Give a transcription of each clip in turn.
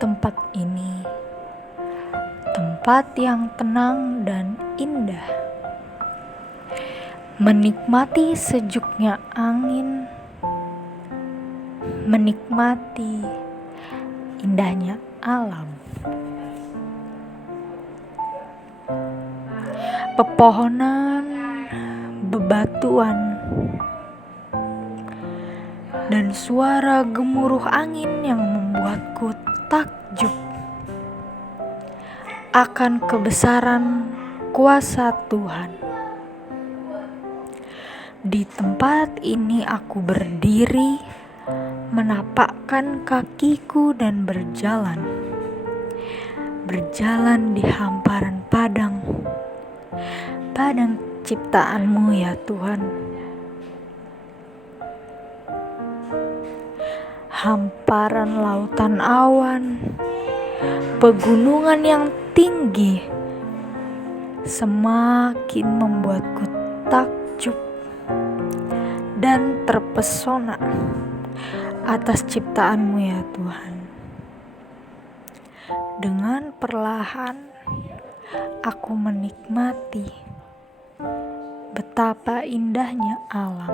tempat ini, tempat yang tenang dan indah, menikmati sejuknya angin, menikmati indahnya alam. Pepohonan, bebatuan, dan suara gemuruh angin yang membuatku takjub akan kebesaran kuasa Tuhan. Di tempat ini aku berdiri, menapakkan kakiku dan berjalan di hamparan padang ciptaan-Mu ya Tuhan. Hamparan lautan awan, pegunungan yang tinggi semakin membuatku takjub dan terpesona atas ciptaan-Mu ya Tuhan. Dengan perlahan aku menikmati betapa indahnya alam.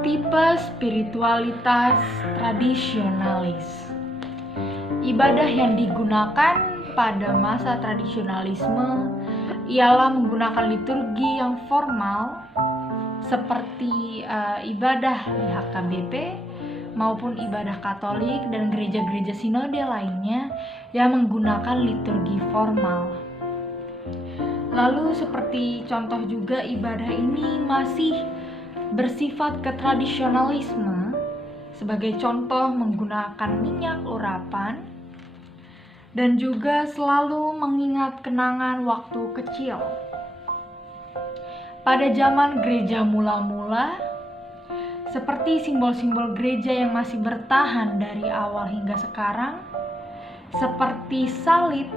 Tipe spiritualitas tradisionalis. Ibadah yang digunakan pada masa tradisionalisme ialah menggunakan liturgi yang formal seperti ibadah di HKBP maupun ibadah Katolik dan gereja-gereja sinode lainnya yang menggunakan liturgi formal. Lalu seperti contoh juga ibadah ini masih bersifat ketradisionalisme, sebagai contoh menggunakan minyak urapan dan juga selalu mengingat kenangan waktu kecil. Pada zaman gereja mula-mula, seperti simbol-simbol gereja yang masih bertahan dari awal hingga sekarang, seperti salib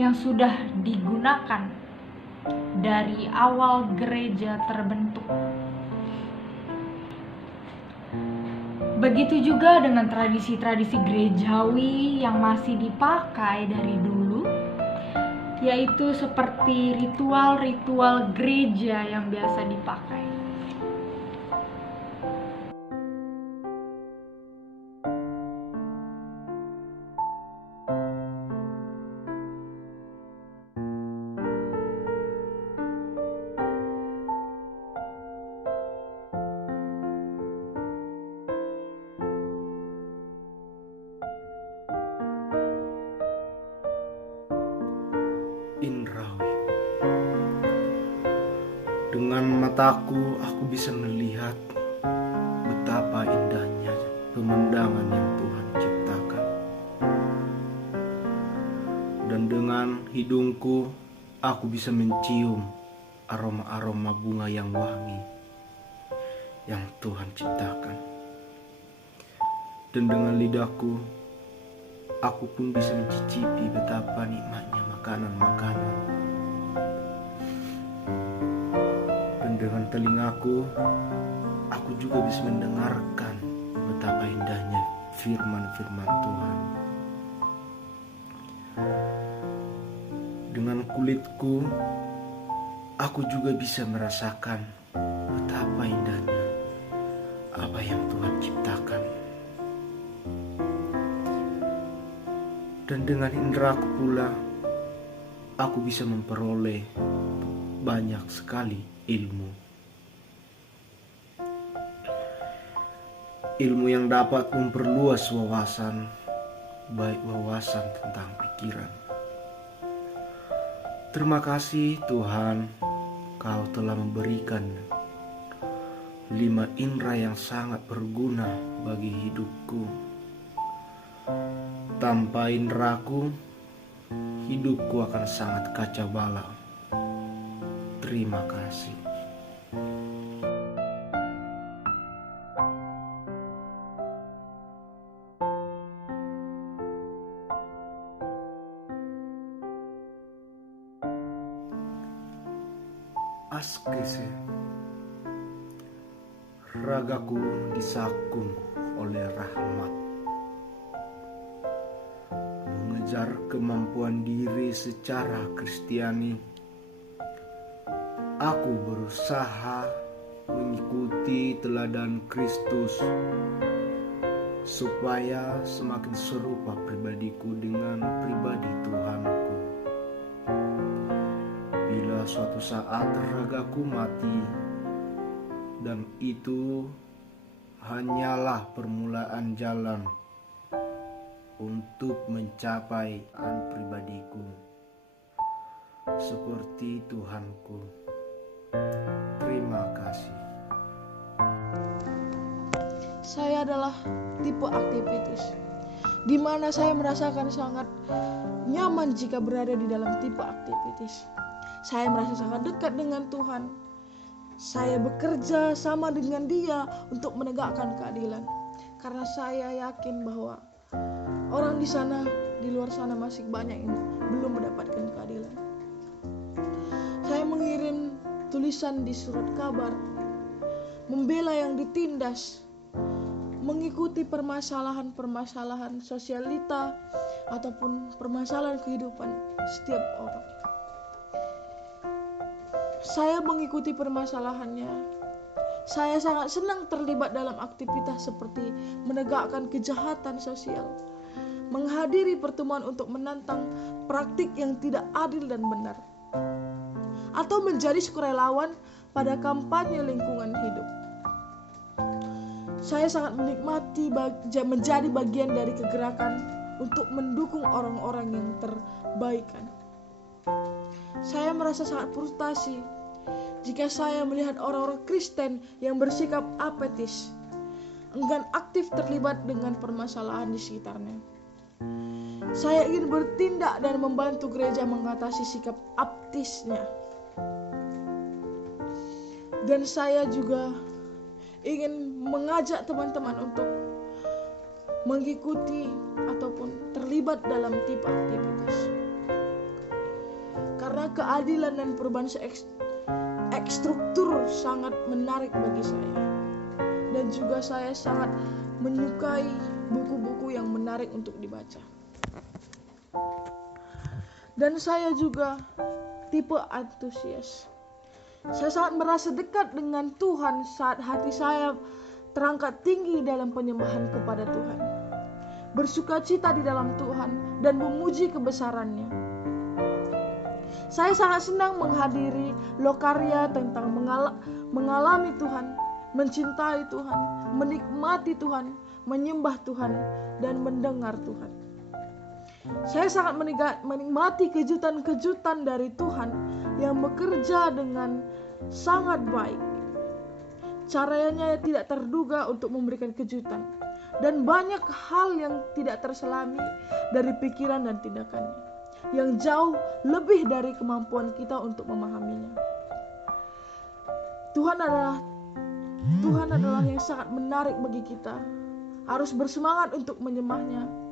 yang sudah digunakan dari awal gereja terbentuk. Begitu juga dengan tradisi-tradisi gerejawi yang masih dipakai dari dulu, yaitu seperti ritual-ritual gereja yang biasa dipakai. Indrawi. Dengan mataku aku bisa melihat betapa indahnya pemandangan yang Tuhan ciptakan. Dan dengan hidungku aku bisa mencium aroma-aroma bunga yang wangi yang Tuhan ciptakan. Dan dengan lidahku aku pun bisa mencicipi betapa nikmatnya makanan-makanan. Dan dengan telingaku, aku juga bisa mendengarkan betapa indahnya firman-firman Tuhan. Dengan kulitku, aku juga bisa merasakan betapa indahnya apa yang Tuhan ciptakan. Dan dengan inderaku pula, aku bisa memperoleh banyak sekali ilmu. Ilmu yang dapat memperluas wawasan, baik wawasan tentang pikiran. Terima kasih Tuhan, Kau telah memberikan 5 indera yang sangat berguna bagi hidupku. Tanpa inderaku, hidupku akan sangat kacau balau. Terima kasih. Askese, ragaku disakung oleh rahmat. Mengejar kemampuan diri secara Kristiani, aku berusaha mengikuti teladan Kristus supaya semakin serupa pribadiku dengan pribadi Tuhanku. Bila suatu saat ragaku mati, dan itu hanyalah permulaan jalan untuk mencapai pribadiku seperti Tuhanku. Terima kasih. Saya adalah tipe aktivitis, di mana saya merasakan sangat nyaman jika berada di dalam tipe aktivitis. Saya merasa sangat dekat dengan Tuhan. Saya bekerja sama dengan Dia untuk menegakkan keadilan, karena saya yakin bahwa orang di luar sana masih banyak yang belum mendapatkan keadilan. Saya mengirim tulisan di surat kabar, membela yang ditindas, mengikuti permasalahan-permasalahan sosialita ataupun permasalahan kehidupan setiap orang. Saya mengikuti permasalahannya. Saya sangat senang terlibat dalam aktivitas seperti menegakkan kejahatan sosial, menghadiri pertemuan untuk menantang praktik yang tidak adil dan benar, atau menjadi sukarelawan pada kampanye lingkungan hidup. Saya sangat menikmati menjadi bagian dari kegerakan untuk mendukung orang-orang yang terbaikan. Saya merasa sangat frustasi jika saya melihat orang-orang Kristen yang bersikap apatis, enggan aktif terlibat dengan permasalahan di sekitarnya. Saya ingin bertindak dan membantu gereja mengatasi sikap apatisnya. Dan saya juga ingin mengajak teman-teman untuk mengikuti ataupun terlibat dalam tipe aktivitas. Karena keadilan dan perubahan struktur sangat menarik bagi saya. Dan juga saya sangat menyukai buku-buku yang menarik untuk dibaca. Dan saya juga tipe antusias. Saya sangat merasa dekat dengan Tuhan saat hati saya terangkat tinggi dalam penyembahan kepada Tuhan, bersukacita di dalam Tuhan dan memuji kebesarannya. Saya sangat senang menghadiri lokarya tentang mengalami Tuhan, mencintai Tuhan, menikmati Tuhan, menyembah Tuhan, dan mendengar Tuhan. Saya sangat menikmati kejutan-kejutan dari Tuhan yang bekerja dengan sangat baik. Caranya tidak terduga untuk memberikan kejutan, dan banyak hal yang tidak terselami dari pikiran dan tindakannya, yang jauh lebih dari kemampuan kita untuk memahaminya. Tuhan adalah yang sangat menarik bagi kita. Harus bersemangat untuk menyembahnya.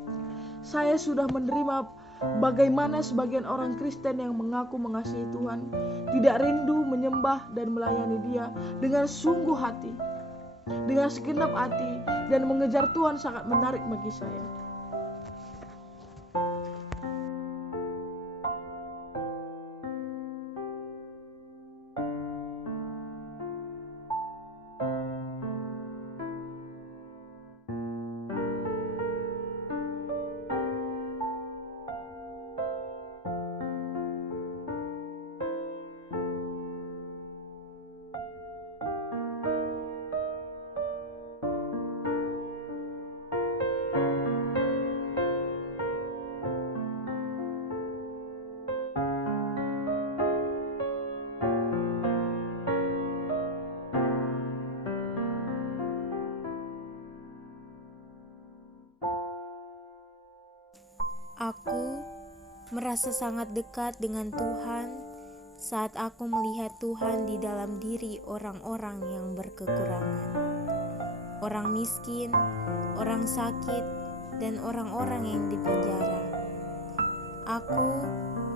Saya sudah menerima bagaimana sebagian orang Kristen yang mengaku mengasihi Tuhan tidak rindu menyembah dan melayani Dia dengan sungguh hati, dengan segenap hati, dan mengejar Tuhan sangat menarik bagi saya. Aku merasa sangat dekat dengan Tuhan saat aku melihat Tuhan di dalam diri orang-orang yang berkekurangan, orang miskin, orang sakit, dan orang-orang yang dipenjara. Aku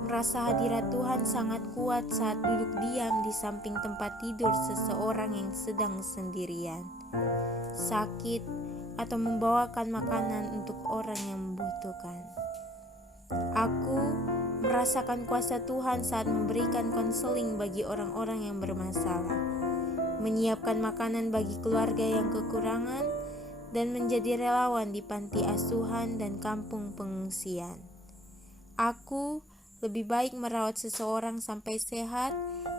merasa hadirat Tuhan sangat kuat saat duduk diam di samping tempat tidur seseorang yang sedang sendirian, sakit, atau membawakan makanan untuk orang yang membutuhkan. Aku merasakan kuasa Tuhan saat memberikan konseling bagi orang-orang yang bermasalah, menyiapkan makanan bagi keluarga yang kekurangan, dan menjadi relawan di panti asuhan dan kampung pengungsian. Aku lebih baik merawat seseorang sampai sehat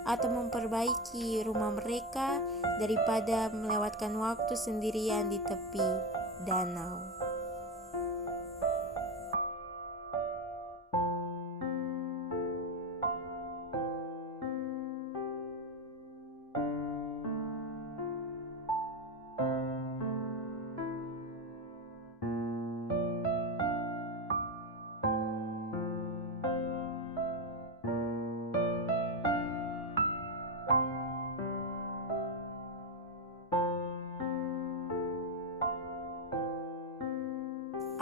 atau memperbaiki rumah mereka daripada melewatkan waktu sendirian di tepi danau.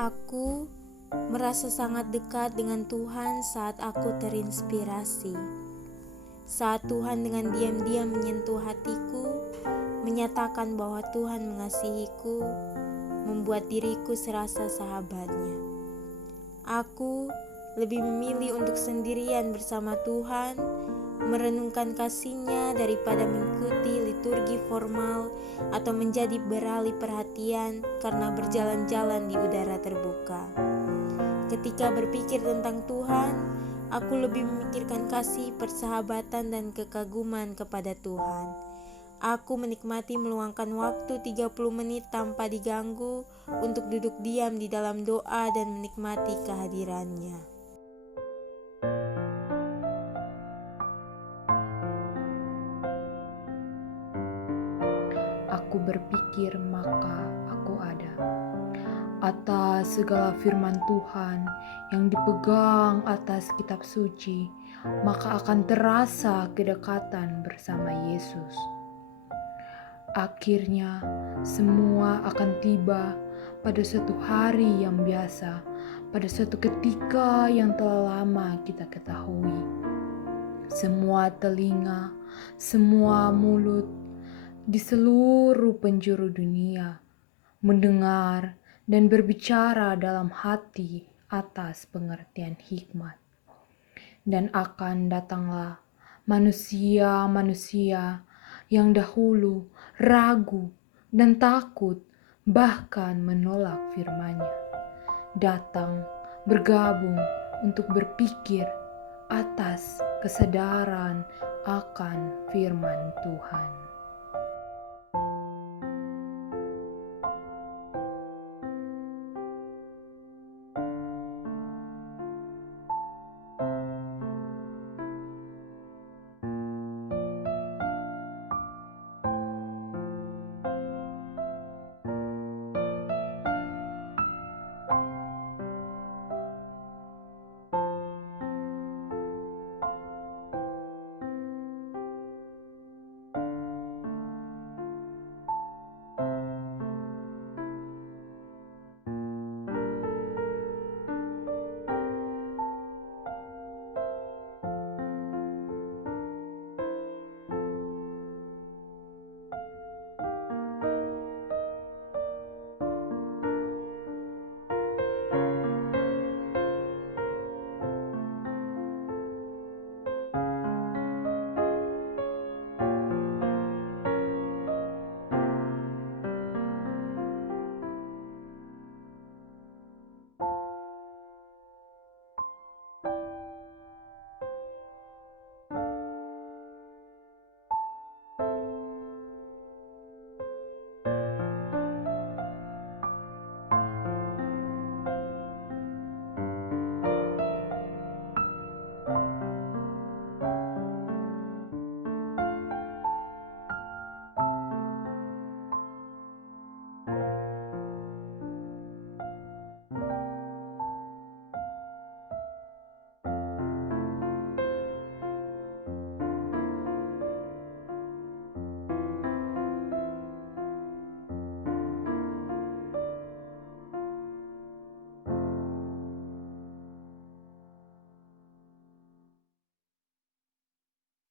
Aku merasa sangat dekat dengan Tuhan saat aku terinspirasi. Saat Tuhan dengan diam-diam menyentuh hatiku, menyatakan bahwa Tuhan mengasihiku, membuat diriku serasa sahabatnya. Aku lebih memilih untuk sendirian bersama Tuhan, merenungkan kasih-Nya daripada mengikuti liturgi formal atau menjadi beralih perhatian karena berjalan-jalan di udara terbuka. Ketika berpikir tentang Tuhan, aku lebih memikirkan kasih, persahabatan, dan kekaguman kepada Tuhan. Aku menikmati meluangkan waktu 30 menit tanpa diganggu untuk duduk diam di dalam doa dan menikmati kehadiran-Nya. Aku berpikir, maka aku ada. Atas segala firman Tuhan yang dipegang atas kitab suci, maka akan terasa kedekatan bersama Yesus. Akhirnya, semua akan tiba pada suatu hari yang biasa, pada suatu ketika yang telah lama kita ketahui. Semua telinga, semua mulut, di seluruh penjuru dunia mendengar dan berbicara dalam hati atas pengertian hikmat. Dan akan datanglah manusia-manusia yang dahulu ragu dan takut, bahkan menolak firman-Nya, datang bergabung untuk berpikir atas kesadaran akan firman Tuhan.